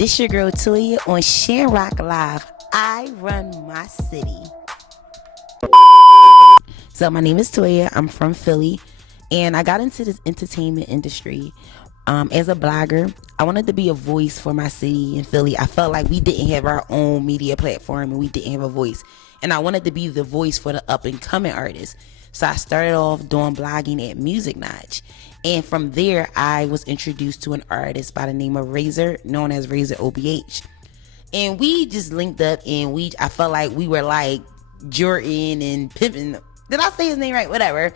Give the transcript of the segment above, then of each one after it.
This your girl Latoya on Shanroklive. I run my city. So my name is Toya. I'm from Philly, and I got into this entertainment industry as a blogger. I wanted to be a voice for my city in Philly. I felt like we didn't have our own media platform and we didn't have a voice, and I wanted to be the voice for the up and coming artists. So I started off doing blogging at Music Notch. And from there, I was introduced to an artist by the name of Razor, known as Razor OBH. And we just linked up, and I felt like we were like Jordan and Pippin. Did I say his name right? Whatever.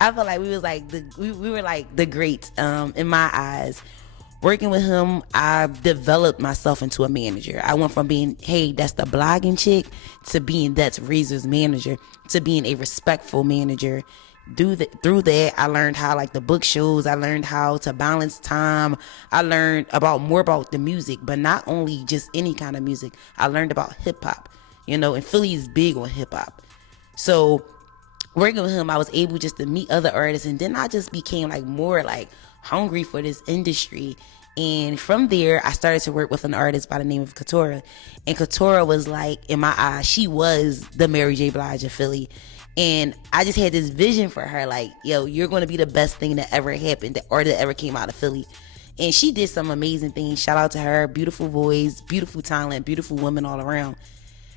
I felt like we was like we were like the greats in my eyes. Working with him, I developed myself into a manager. I went from being, hey, that's the blogging chick, to being that's Razor's manager, to being a respectful manager. Through that, I learned how like the book shows. I learned how to balance time. I learned more about the music, but not only just any kind of music. I learned about hip hop, and Philly is big on hip hop. So working with him, I was able just to meet other artists, and then I just became like more like hungry for this industry. And from there, I started to work with an artist by the name of Katora. And Katora was like, in my eyes, she was the Mary J. Blige of Philly. And I just had this vision for her, like, yo, you're going to be the best thing that ever happened or that ever came out of Philly. And she did some amazing things. Shout out to her. Beautiful voice, beautiful talent, beautiful woman all around.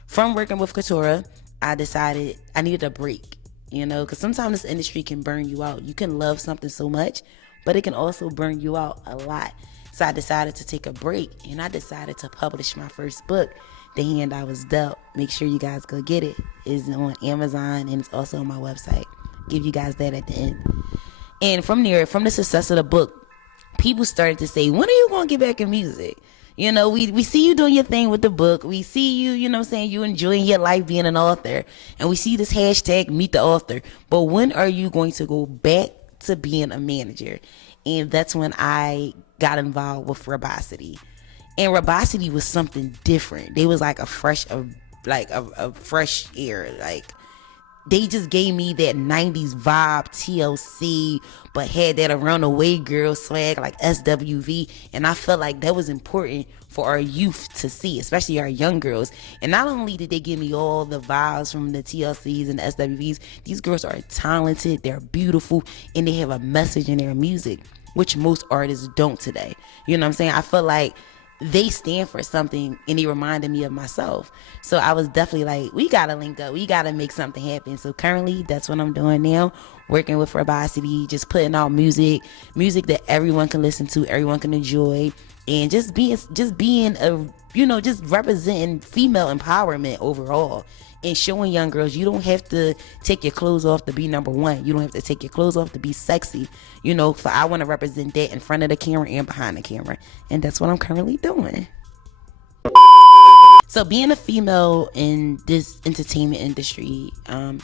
From working with Katora, I decided I needed a break, because sometimes this industry can burn you out. You can love something so much, but it can also burn you out a lot. So I decided to take a break, and I decided to publish my first book, The Hand I Was Dealt. Make sure you guys go get it. It's on Amazon, and it's also on my website. Give you guys that at the end. And from there, from the success of the book, people started to say, when are you going to get back in music? We see you doing your thing with the book. We see you, you enjoying your life being an author. And we see this hashtag, meet the author. But when are you going to go back to being a manager? And that's when I got involved with Robosity. And Robosity was something different. They was like a fresh air. Like, they just gave me that 90s vibe, TLC, but had that around the way girl swag like SWV. And I felt like that was important for our youth to see, especially our young girls. And not only did they give me all the vibes from the TLCs and the SWVs, these girls are talented, they're beautiful, and they have a message in their music, which most artists don't today. You know what I'm saying? I feel like they stand for something, and they reminded me of myself. So I was definitely like, we gotta link up, we gotta make something happen. So currently, that's what I'm doing now, working with Robosity, just putting out music that everyone can listen to, everyone can enjoy, and just being just representing female empowerment overall. And showing young girls, you don't have to take your clothes off to be number one. You don't have to take your clothes off to be sexy. For I want to represent that in front of the camera and behind the camera. And that's what I'm currently doing. So being a female in this entertainment industry,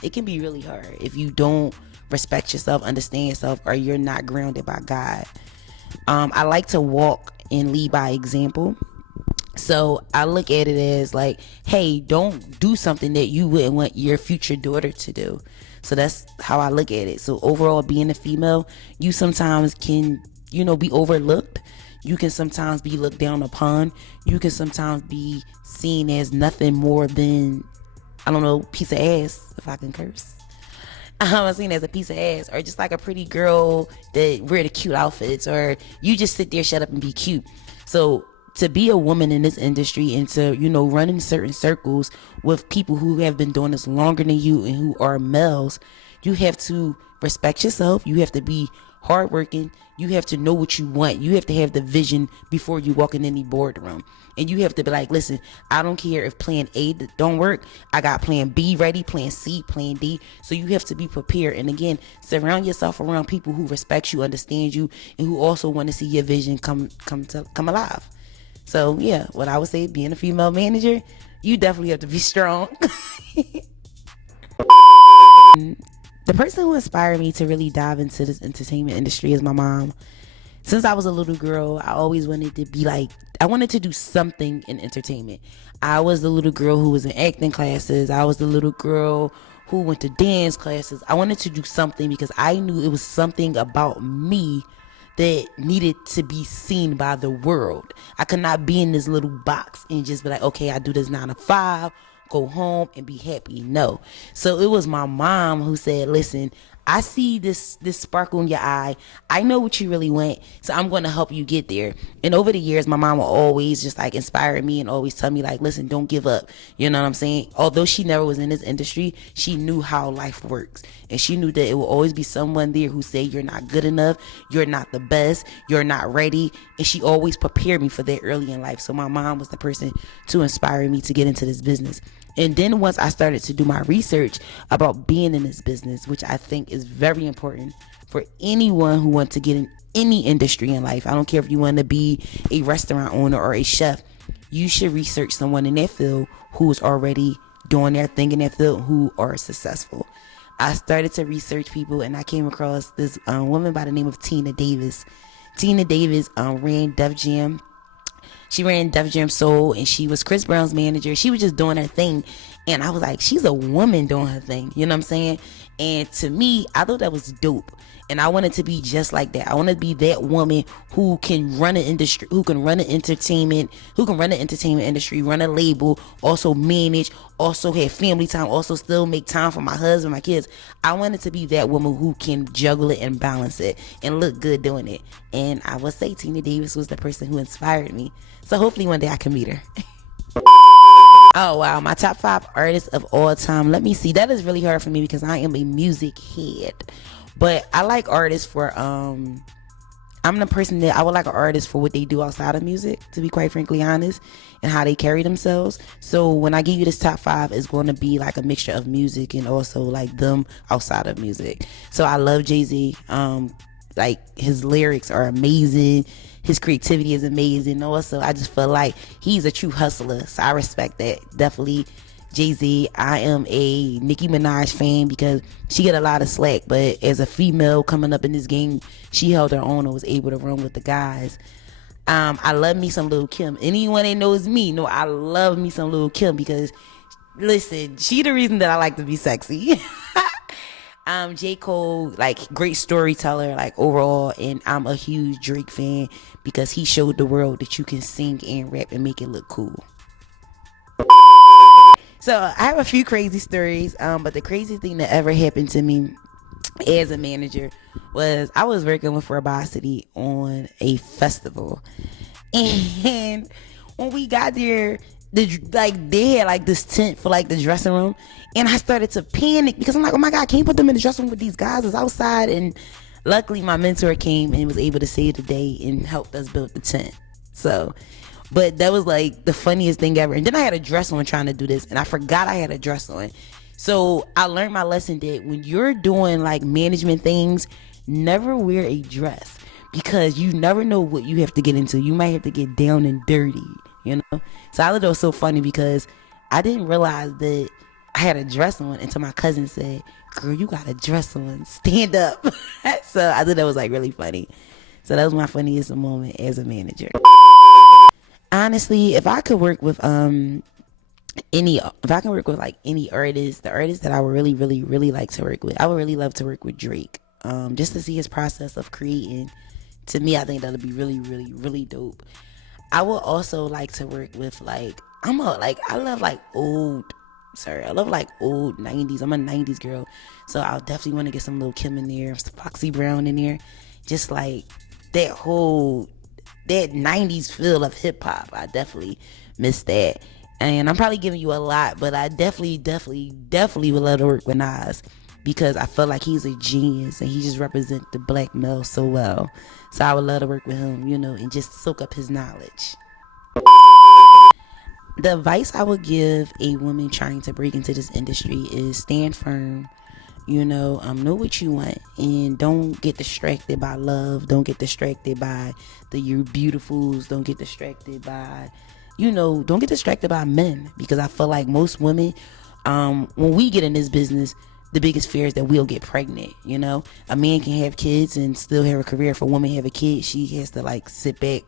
it can be really hard if you don't respect yourself, understand yourself, or you're not grounded by God. I like to walk and lead by example. So I look at it as like, hey, don't do something that you wouldn't want your future daughter to do. So that's how I look at it. So overall, being a female, you sometimes can, be overlooked. You can sometimes be looked down upon. You can sometimes be seen as nothing more than, piece of ass, if I can curse. I'm seen as a piece of ass, or just like a pretty girl that wear the cute outfits, or you just sit there, shut up and be cute. So to be a woman in this industry and to, run in certain circles with people who have been doing this longer than you and who are males, you have to respect yourself. You have to be hardworking. You have to know what you want. You have to have the vision before you walk in any boardroom. And you have to be like, listen, I don't care if plan A don't work. I got plan B ready, plan C, plan D. So you have to be prepared. And again, surround yourself around people who respect you, understand you, and who also want to see your vision come alive. So yeah, what I would say, being a female manager, you definitely have to be strong. The person who inspired me to really dive into this entertainment industry is my mom. Since I was a little girl, I always wanted to be I wanted to do something in entertainment. I was the little girl who was in acting classes. I was the little girl who went to dance classes. I wanted to do something because I knew it was something about me that needed to be seen by the world. I could not be in this little box and just be like, okay, I do this 9 to 5, go home and be happy. No. So it was my mom who said, listen, I see this sparkle in your eye. I know what you really want, so I'm going to help you get there. And over the years, my mom will always just like inspire me and always tell me like, listen, don't give up. You know what I'm saying? Although she never was in this industry, she knew how life works. And she knew that it will always be someone there who say you're not good enough, you're not the best, you're not ready. And she always prepared me for that early in life. So my mom was the person to inspire me to get into this business. And then once I started to do my research about being in this business, which I think is very important for anyone who wants to get in any industry in life. I don't care if you want to be a restaurant owner or a chef. You should research someone in that field who's already doing their thing in that field, who are successful. I started to research people, and I came across this woman by the name of Tina Davis. Tina Davis ran Def Jam. She ran Def Jam Soul, and she was Chris Brown's manager. She was just doing her thing. And I was like, she's a woman doing her thing. You know what I'm saying? And to me, I thought that was dope. And I wanted to be just like that. I want to be that woman who can run an industry, who can run an entertainment industry, run a label, also manage, also have family time, also still make time for my husband, my kids. I wanted to be that woman who can juggle it and balance it and look good doing it. And I would say Tina Davis was the person who inspired me. So hopefully one day I can meet her. Oh wow, my top 5 artists of all time. Let me see. That is really hard for me because I am a music head. But I like artists for I'm the person that I would like an artist for what they do outside of music, to be quite frankly honest, and how they carry themselves. So when I give you this top 5, it's going to be like a mixture of music and also like them outside of music. So I love Jay-Z. Like his lyrics are amazing. His creativity is amazing. Also, I just feel like he's a true hustler. So I respect that. Definitely Jay-Z. I am a Nicki Minaj fan because she get a lot of slack, but as a female coming up in this game, she held her own and was able to run with the guys. I love me some Lil' Kim. Anyone that knows me know I love me some Lil' Kim because, listen, she the reason that I like to be sexy. J. Cole, like, great storyteller, like, overall, and I'm a huge Drake fan because he showed the world that you can sing and rap and make it look cool. So I have a few crazy stories, but the craziest thing that ever happened to me as a manager was I was working with Verbosity on a festival, and when we got there, they had like this tent for like the dressing room, and I started to panic because I'm like, oh my God, can't you put them in the dressing room with these guys? It's outside. And luckily my mentor came and was able to save the day and helped us build the tent. So, but that was like the funniest thing ever. And then I had a dress on trying to do this, and I forgot I had a dress on. So I learned my lesson that when you're doing like management things, never wear a dress because you never know what you have to get into. You might have to get down and dirty, you know? So I thought it was so funny because I didn't realize that I had a dress on until my cousin said, girl, you got a dress on, stand up. So I thought that was like really funny. So that was my funniest moment as a manager. Honestly, if I could work with any artist, the artist that I would really, really, really like to work with, I would really love to work with Drake. Just to see his process of creating. To me, I think that'll be really, really, really dope. I would also like to work with I love old 90s. I'm a 90s girl. So I'll definitely want to get some Lil' Kim in there, some Foxy Brown in there. Just like that 90s feel of hip hop. I definitely miss that. And I'm probably giving you a lot, but I definitely would love to work with Nas because I feel like he's a genius and he just represents the black male so well. So I would love to work with him, you know, and just soak up his knowledge. The advice I would give a woman trying to break into this industry is stand firm, you know what you want, and don't get distracted by love. Don't get distracted by you're beautifuls. Don't get distracted by, don't get distracted by men, because I feel like most women, when we get in this business, the biggest fear is that we'll get pregnant. A man can have kids and still have a career. If a woman have a kid, she has to sit back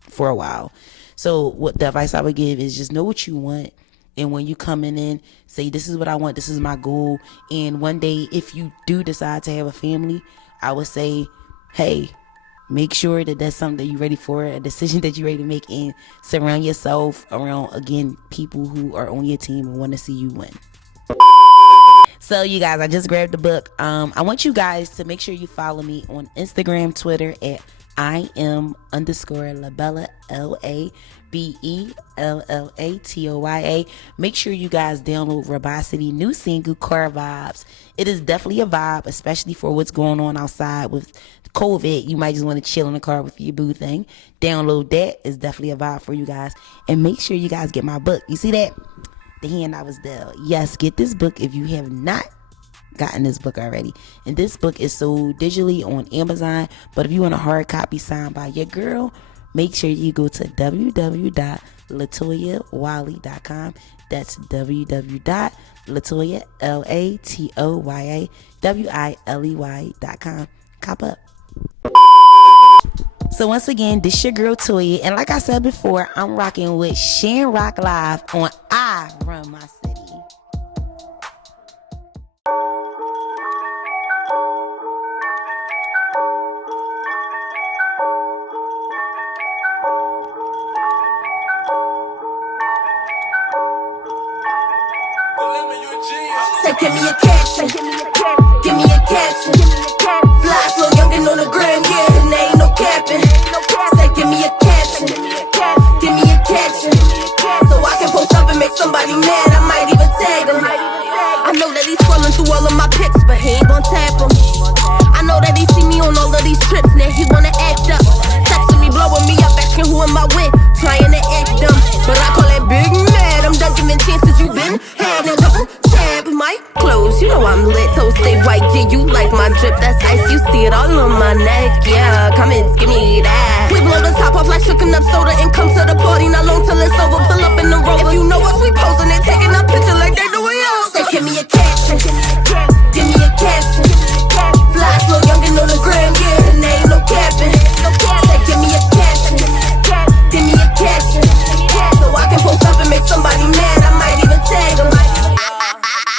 for a while. So what the advice I would give is just know what you want. And when you coming in, say, this is what I want, this is my goal. And one day, if you do decide to have a family, I would say, hey, Make sure that that's something that you're ready for, a decision that you're ready to make, and surround yourself around, again, people who are on your team and want to see you win. So you guys, I just grabbed the book. I want you guys to make sure you follow me on Instagram, Twitter at @IM_Labella, LABELLATOYA. Make sure you guys download Robocity new single, Car Vibes. It is definitely a vibe, especially for what's going on outside with COVID. You might just want to chill in the car with your boo thing. Download that. It's definitely a vibe for you guys. And make sure you guys get my book. You see that? The hand I was there. Yes, get this book if you have not gotten this book already. And this book is sold digitally on Amazon, but if you want a hard copy signed by your girl, make sure you go to www.latoyawiley.com. That's www.latoya, LATOYAWILEY.com. Cop up. So once again, this your girl Toya, and like I said before, I'm rocking with Shanroklive on I Run My City. Say, give me a caption, give me a caption. Fly slow, youngin' on the gram, yeah, and there ain't no capping. Say, give me a caption, give me a caption. So I can post up and make somebody mad, I might even tag him. I know that he's scrolling through all of my pics, but he ain't gon' tap him. I know that he see me on all of these trips, now he wanna act up. Texting me, blowing me up, asking who am I with, trying to act dumb. But I call that big mad, I'm done giving chances, you been had. Now double tab my clothes, you know I'm lit, toast stay white, yeah, you like my drip, that's ice, you see it all on my neck, yeah, come and give me that. We blow the top off like shookin' up soda and come to the party, not long till it's over, pull up in the Rover. If you know us, we posing and taking a picture like they do it all. So give me a caption, give me a caption. Fly slow, youngin' on the gram, yeah, and there ain't no capping. Say give me a caption, give me a caption. So I can post up and make somebody mad, I might even tag them.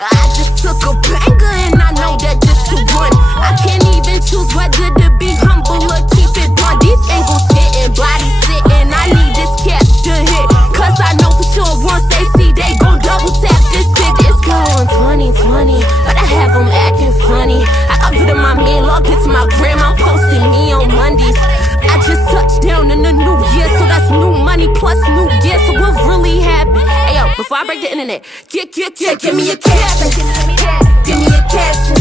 I just took a banger and I know that this the one. I can't even choose whether to be humble or keep it blunt. These angles hitting, body sitting, I need this cap to hit. Cause I know for sure once they see, they gon' double tap this bitch. It's going 2020, but I have them acting funny. I got rid of my man, log into my gram, I'm posting me on Mondays. I just touched down in the new year, so that's new money plus new gear. So what really happened? Hey yo, before I break the internet, give me a caption, give me a caption.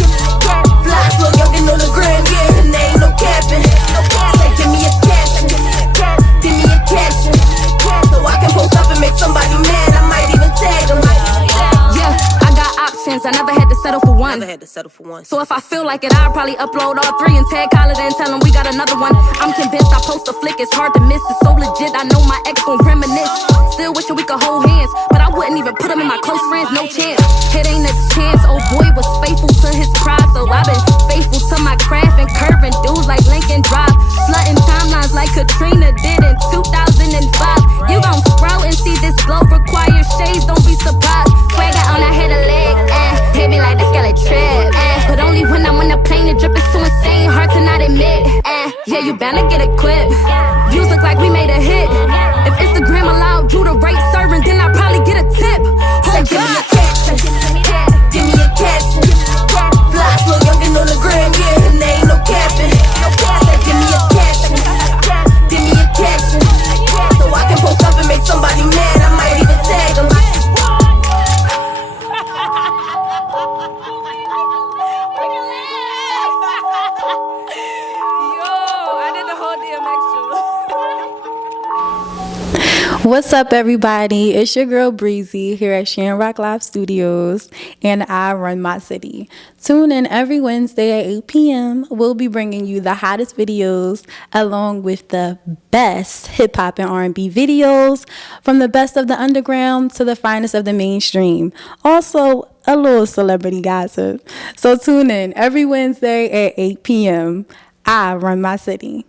Fly slow, youngin' on the gram, yeah, and there ain't no capping. Say give me a caption, give me a caption. So I can post up and make somebody mad, I might even tag them. Yeah, I got options, I never had to settle for one. So if I feel like it, I'll probably upload all three and tag Khaled and tell him we got another one. I'm convinced I post a flick, it's hard to miss. It's so legit, I know my ex gon' reminisce. Still wishing we could hold hands, but I wouldn't even put him in my close friends, no chance. It ain't a chance, oh boy was faithful to his pride. So I've been faithful to my craft and curving dudes like Lincoln Drive. Flooding timelines like Katrina did in 2005. You gon' scroll and see this glow requires shades, don't be surprised. Swagger on, I hit a leg, hit me like this gal a trip, but only when I'm on the plane, the drip is too insane, hard to not admit, yeah, you bound to get equipped. Views look like we made a hit. If Instagram allowed you to rate serving, then I'll probably get a tip. Say give me a caption, give me a caption. Fly slow, youngin' on the gram, yeah, and there ain't no capping. Say give me a caption, give me a caption. So I can post up and make somebody mad, I might even tag them. What's up, everybody? It's your girl Breezy here at Shanroklive Studios, and I run my city. Tune in every Wednesday at 8 p.m. We'll be bringing you the hottest videos along with the best hip hop and R&B videos, from the best of the underground to the finest of the mainstream. Also, a little celebrity gossip. So tune in every Wednesday at 8 p.m. I run my city.